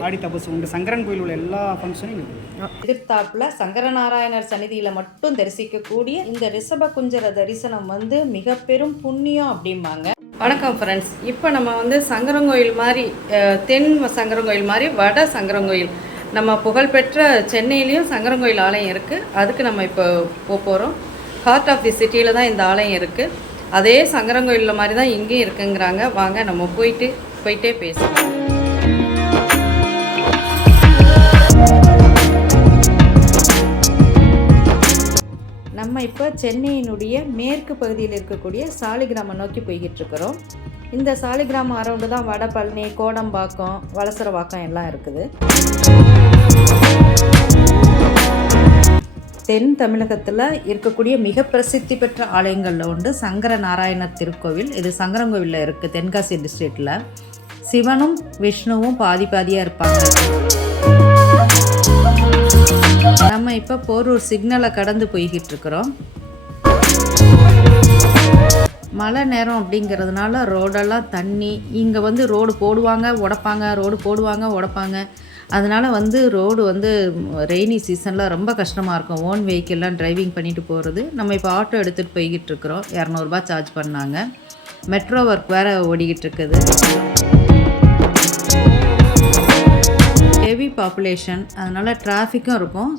ஆடி தபசு உண்டு. சங்கரன் கோயில் உள்ள எல்லா ஃபங்க்ஷனும் எதிர்த்தாப்புல சங்கரநாராயணர் சன்னிதியில் மட்டும் தரிசிக்கக்கூடிய இந்த ரிஷப குஞ்சர தரிசனம் மிக பெரும் புண்ணியம் அப்படிம்பாங்க. வணக்கம் ஃப்ரெண்ட்ஸ், இப்போ நம்ம சங்கரங்கோயில் மாதிரி தென் சங்கரங்கோயில் மாதிரி வட சங்கரங்கோயில் நம்ம புகழ்பெற்ற சென்னையிலையும் சங்கரங்கோயில் ஆலயம் இருக்குது. அதுக்கு நம்ம இப்போ போகிறோம். ஹார்ட் ஆஃப் தி சிட்டியில் தான் இந்த ஆலயம் இருக்குது. அதே சங்கரங்கோயிலில் மாதிரி தான் இங்கேயும் இருக்குங்கிறாங்க. வாங்க நம்ம போயிட்டே பேசலாம். நம்ம இப்போ சென்னையினுடைய மேற்கு பகுதியில் இருக்கக்கூடிய சாலிகிராமம் நோக்கி போய்கிட்டு இருக்கிறோம். இந்த சாலிகிராமம் அரௌண்டு தான் வடபழனி, கோடம்பாக்கம், வலசரவாக்கம் எல்லாம் இருக்குது. தென் தமிழகத்தில் இருக்கக்கூடிய மிக பிரசித்தி பெற்ற ஆலயங்களில் உண்டு சங்கர நாராயணர் திருக்கோவில். இது சங்கரங்கோவிலில் இருக்குது, தென்காசி டிஸ்ட்ரிக்டில். சிவனும் விஷ்ணுவும் பாதியாக இருப்பாங்க. நம்ம இப்போ போரூர் சிக்னலை கடந்து போய்கிட்டு இருக்கிறோம். மழை நேரம் அப்படிங்கிறதுனால ரோடெல்லாம் தண்ணி. இங்கே ரோடு போடுவாங்க உடைப்பாங்க. அதனால் ரோடு ரெய்னி சீசனில் ரொம்ப கஷ்டமாக இருக்கும். ஓன் வெஹிக்கிள்லாம் டிரைவிங் பண்ணிட்டு போகிறது. நம்ம இப்போ ஆட்டோ எடுத்துகிட்டு போய்கிட்டு இருக்கிறோம். 200 ரூபா சார்ஜ் பண்ணாங்க. மெட்ரோ ஒர்க் வேறு ஓடிக்கிட்டு இருக்குது. ஹெவி பாப்புலேஷன், அதனால் டிராஃபிக்கும் இருக்கும்.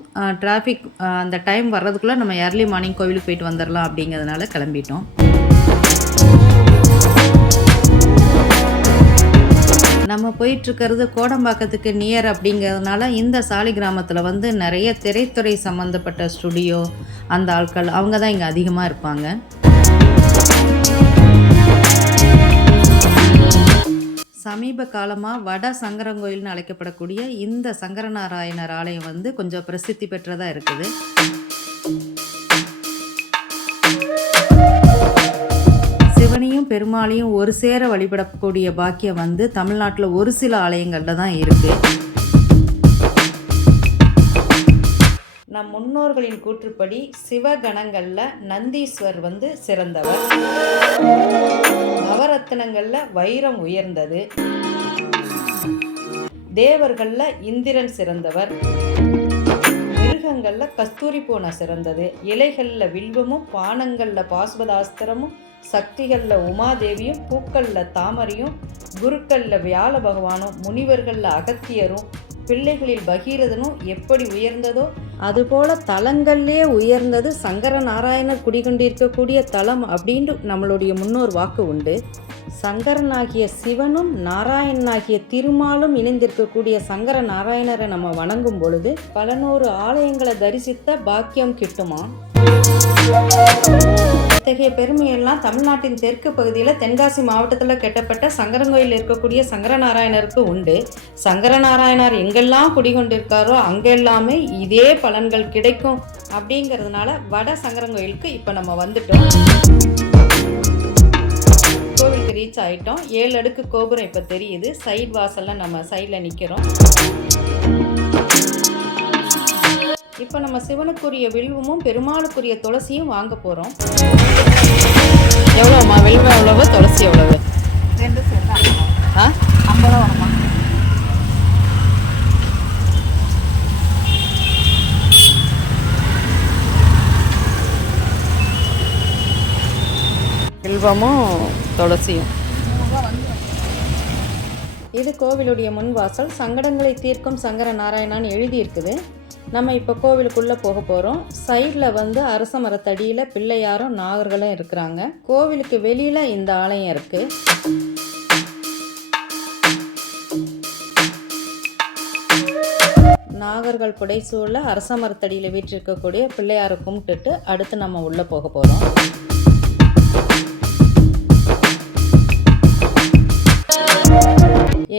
டிராஃபிக் அந்த டைம் வர்றதுக்குள்ளே நம்ம ஏர்லி மார்னிங் கோவிலுக்கு போயிட்டு வந்துடலாம் அப்படிங்கிறதுனால கிளம்பிட்டோம். நம்ம போயிட்டுருக்கிறது கோடம்பாக்கத்துக்கு நியர் அப்படிங்கிறதுனால இந்த சாலிகிராமத்தில் நிறைய திரைத்துறை சம்மந்தப்பட்ட ஸ்டுடியோ அந்த ஆட்கள் அவங்க தான் இங்கே அதிகமாக இருப்பாங்க. சமீப காலமாக வட சங்கரங்கோயில்னு அழைக்கப்படக்கூடிய இந்த சங்கரநாராயணர் ஆலயம் கொஞ்சம் பிரசித்தி பெற்றதாக இருக்குது. சிவனையும் பெருமாளையும் ஒரு சேர வழிபடக்கூடிய பாக்கியம் தமிழ்நாட்டில் ஒரு சில ஆலயங்களில் தான் இருக்குது. நம் முன்னோர்களின் கூற்றுப்படி சிவகணங்களில் நந்தீஸ்வர் சிறந்தவர், நவரத்தினங்களில் வைரம் உயர்ந்தது, தேவர்களில் இந்திரன் சிறந்தவர், மிருகங்களில் கஸ்தூரி பூனை சிறந்தது, இலைகளில் வில்வமும், பானங்களில் பாசுபதாஸ்திரமும், சக்திகளில் உமாதேவியும், பூக்களில் தாமரையும், குருக்களில் வியாழ பகவானும், முனிவர்களில் அகத்தியரும், பிள்ளைகளில் பகீரதனும் எப்படி உயர்ந்ததோ அதுபோல தலங்கள்லே உயர்ந்தது சங்கர நாராயணர் குடிகொண்டிருக்கக்கூடிய தலம் அப்படின்ட்டு நம்மளுடைய முன்னோர் வாக்கு உண்டு. சங்கரனாகிய சிவனும் நாராயணனாகிய திருமாலும் இணைந்திருக்கக்கூடிய சங்கர நாராயணரை நம்ம வணங்கும் பொழுது பல நூறு ஆலயங்களை தரிசித்த பாக்கியம் கிட்டுமா. இத்தகைய பெருமையெல்லாம் தமிழ்நாட்டின் தெற்கு பகுதியில் தென்காசி மாவட்டத்தில் கட்டப்பட்ட சங்கரங்கோயில் இருக்கக்கூடிய சங்கரநாராயணருக்கு உண்டு. சங்கரநாராயணர் எங்கெல்லாம் குடிகொண்டிருக்காரோ அங்கெல்லாமே இதே பலன்கள் கிடைக்கும் அப்படிங்கிறதுனால வட சங்கரங்கோயிலுக்கு இப்போ நம்ம வந்துட்டோம். கோவிலுக்கு ரீச் ஆகிட்டோம். 7 அடுக்கு கோபுரம் இப்போ தெரியுது. சைட் வாசலில் நம்ம சைடில் நிற்கிறோம். இப்போ நம்ம சிவனுக்குரிய வில்வமும் பெருமாளுக்குரிய துளசியும் வாங்க போகிறோம். எவ்வளோம்மா வில்வம் எவ்வளவு, துளசி எவ்வளவு? 2 சேர்த்து 50 வருமா? வில்வமும் துளசியும். இது கோவிலுடைய முன்வாசல். சங்கடங்களை தீர்க்கும் சங்கர நாராயணான்னு எழுதியிருக்குது. நம்ம இப்போ கோவிலுக்குள்ளே போக போகிறோம். சைடில் அரச மரத்தடியில் பிள்ளையாரும் நாகர்களும் இருக்கிறாங்க. கோவிலுக்கு வெளியில் இந்த ஆலயம் இருக்குது. நாகர்கள் புடைசூழ அரச மரத்தடியில் வீற்றிருக்கக்கூடிய பிள்ளையாரை கும்பிட்டுட்டு அடுத்து நம்ம உள்ளே போக போகிறோம்.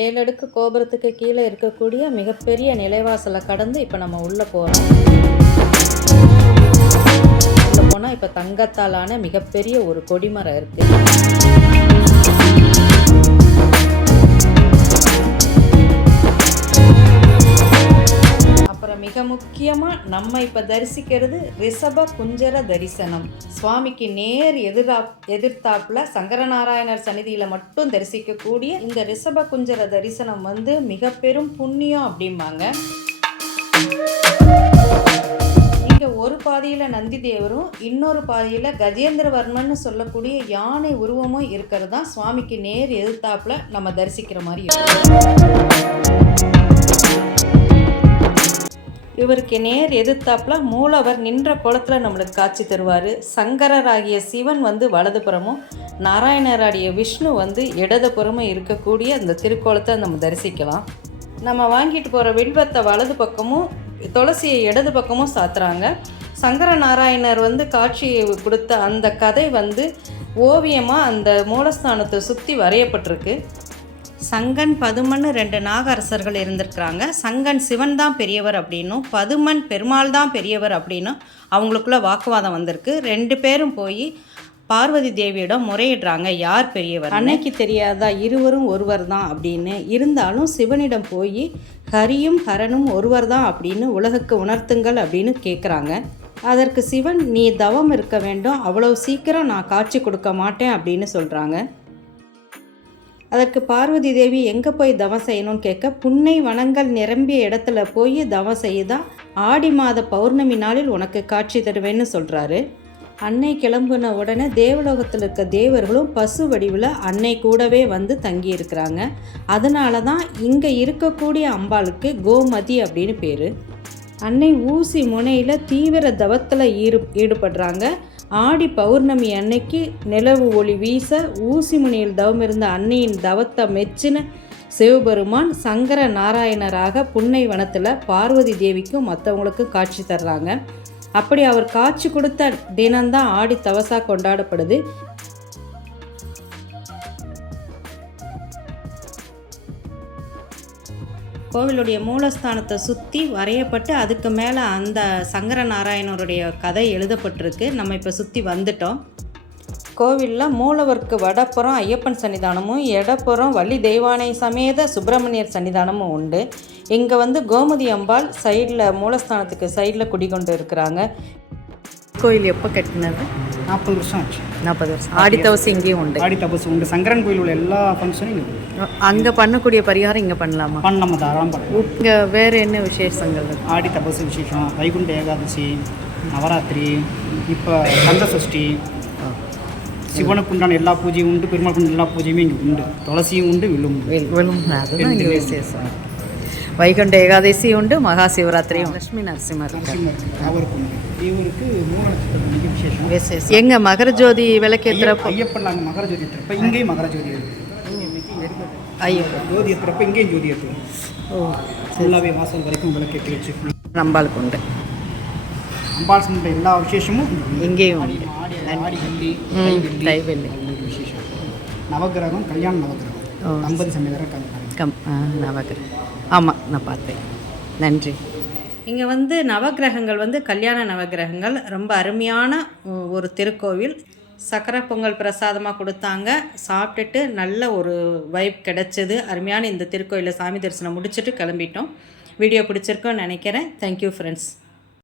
ஏழு அடுக்கு கோபுரத்துக்கு கீழே இருக்கக்கூடிய மிகப்பெரிய நிலைவாசலை கடந்து இப்போ நம்ம உள்ளே போகிறோம். உள்ளே போனால் இப்போ தங்கத்தாலான மிகப்பெரிய ஒரு கொடிமரம் இருக்குது. அப்புறம் மிக மிக முக்கியமாக நம்ம இப்போ தரிசிக்கிறது ரிஷப குஞ்சர தரிசனம். சுவாமிக்கு நேர் எதிர்த்தாப்புல சங்கரநாராயணர் சந்நிதியில் மட்டும் தரிசிக்கக்கூடிய இந்த ரிஷப குஞ்சர தரிசனம் வந்து மிக பெரும் புண்ணியம் அப்படிம்பாங்க. இங்கே ஒரு பாதியில் நந்தி தேவரும் இன்னொரு பாதியில் கஜேந்திரவர்மன் சொல்லக்கூடிய யானை உருவமும் இருக்கிறது தான் சுவாமிக்கு நேர் எதிர்த்தாப்புல நம்ம தரிசிக்கிற மாதிரி இருக்கும். இவருக்கு நேர் எதிர்த்தாப்புல மூலவர் நின்ற கோலத்தில் நம்மளுக்கு காட்சி தருவார். சங்கரராகிய சிவன் வந்து வலதுபுறமும் நாராயணராகிய விஷ்ணு வந்து இடதுபுறமும் இருக்கக்கூடிய அந்த திருக்கோலத்தை நம்ம தரிசிக்கலாம். நம்ம வாங்கிட்டு போகிற வில்வத்தை வலது பக்கமும் துளசியை இடது பக்கமும் சாத்துறாங்க. சங்கர நாராயணர் வந்து காட்சி கொடுத்த அந்த கதை வந்து ஓவியமாக அந்த மூலஸ்தானத்தை சுற்றி வரையப்பட்டிருக்கு. சங்கன் பதுமன் 2 நாகரசர்கள் இருந்திருக்கிறாங்க. சங்கன் சிவன் தான் பெரியவர் அப்படின்னும் பதுமன் பெருமாள் தான் பெரியவர் அப்படின்னும் அவங்களுக்குள்ள வாக்குவாதம் வந்திருக்கு. 2 பேரும் போய் பார்வதி தேவியிடம் முறையிடுறாங்க, யார் பெரியவர். அன்னைக்கு தெரியாதா இருவரும் ஒருவர் தான் அப்படின்னு. இருந்தாலும் சிவனிடம் போய் ஹரியும் ஹரனும் ஒருவர் தான் அப்படின்னு உலகுக்கு உணர்த்துங்கள் அப்படின்னு கேட்குறாங்க. அதற்கு சிவன், நீ தவம் இருக்க வேண்டும், அவ்வளவு சீக்கிரம் நான் காட்சி கொடுக்க மாட்டேன் அப்படின்னு சொல்கிறாங்க. அதற்கு பார்வதி தேவி எங்கே போய் தவம் செய்யணும்னு கேட்க, புன்னை வனங்கள் நிரம்பிய இடத்துல போய் தவம் செய்யுதா, ஆடி மாத பௌர்ணமி நாளில் உனக்கு காட்சி தருவேன்னு சொல்கிறாரு. அன்னை கிளம்புன உடனே தேவலோகத்தில் இருக்க தேவர்களும் பசு வடிவில் அன்னை கூடவே வந்து தங்கி இருக்கிறாங்க. அதனால தான் இங்கே இருக்கக்கூடிய அம்பாளுக்கு கோமதி அப்படின்னு பேர். அன்னை ஊசி முனையில் தீவிர தவத்தில் ஈடுபடுறாங்க. ஆடி பௌர்ணமி அன்னைக்கு நிலவு ஒளி வீச ஊசி முனையில் தவம் இருந்த அன்னையின் தவத்தை மெச்சின சிவபெருமான் சங்கர நாராயணராக புன்னை வனத்தில் பார்வதி தேவிக்கும் மற்றவங்களுக்கும் காட்சி தர்றாங்க. அப்படி அவர் காட்சி கொடுத்த தினம்தான் ஆடி தவசா கொண்டாடப்படுது. கோவிலுடைய மூலஸ்தானத்தை சுற்றி வரையப்பட்டு அதுக்கு மேலே அந்த சங்கர நாராயணருடைய கதை எழுதப்பட்டிருக்கு. நம்ம இப்போ சுற்றி வந்துட்டோம். கோவிலில் மூலவருக்கு வடப்புறம் ஐயப்பன் சன்னிதானமும் இடப்புறம் வள்ளி தெய்வானை சமேத சுப்பிரமணியர் சன்னிதானமும் உண்டு. இங்கே வந்து கோமதி அம்பாள் சைடில் மூலஸ்தானத்துக்கு சைடில் குடிகொண்டு இருக்கிறாங்க. கோயில் எப்போ கட்டினது? 40 வருஷம் ஆச்சு. 40 வருஷம். ஆடி தவசு இங்கேயும் உண்டு. ஆடி தபசு உண்டு. சங்கரன் கோயில் உள்ள எல்லா ஃபங்க்ஷனும் இங்கே அங்கே பண்ணக்கூடிய பரிகாரம் இங்கே பண்ணலாமா? பண்ணலாமா, தாராளம் பண்ணலாம். இங்கே வேறு என்ன விசேஷங்கள்? ஆடி தபசு விசேஷம், வைகுண்ட ஏகாதசி, நவராத்திரி, இப்போ கந்த சஷ்டி, சிவனுக்கு உண்டான எல்லா பூஜையும் உண்டு, பெருமாளுக்கு எல்லா பூஜையுமே இங்கே உண்டு. துளசியும் உண்டு, வில்லும் அதுதான் இங்கே விசேஷம். வைகுண்ட ஏகாதசி உண்டு, மகா சிவராத்திரியும், லட்சுமி நரசிம்மர் அவருக்கு உண்டு. இவருக்கு 3 நட்சத்திரம் விசேஷம். எங்க மகர ஜோதி விளக்கேற்றுறப்ப ஐயப்பன் நாங்கள் மகர ஜோதி ஏற்றுறப்ப இங்கேயும் மகர ஜோதி ஐயப்பன் ஜோதி ஏற்றுறப்ப இங்கேயும் ஜோதி ஏற்றுவோம். ஃபுல்லாகவே வாசல் வரைக்கும் விளக்கேற்றி வச்சு அம்பாளுக்கு உண்டு. அம்பாள் சம்பந்த எல்லா விசேஷமும் இங்கேயும் ஆடி வெள்ளி தைவெள்ளி விசேஷம். நவகிரகம், கல்யாண நவகிரகம், தம்பதி சமேதர நவகிரகம். ஆமாம், நான் பார்த்தேன். நன்றி. இங்கே வந்து நவகிரகங்கள் வந்து கல்யாண நவகிரகங்கள். ரொம்ப அருமையான ஒரு திருக்கோவில். சக்கரை பொங்கல் பிரசாதமாக கொடுத்தாங்க. சாப்பிட்டுட்டு நல்ல ஒரு வைப் கிடச்சிது. அருமையான இந்த திருக்கோயிலில் சாமி தரிசனம் முடிச்சுட்டு கிளம்பிட்டோம். வீடியோ பிடிச்சிருக்கோன்னு நினைக்கிறேன். Thank you friends.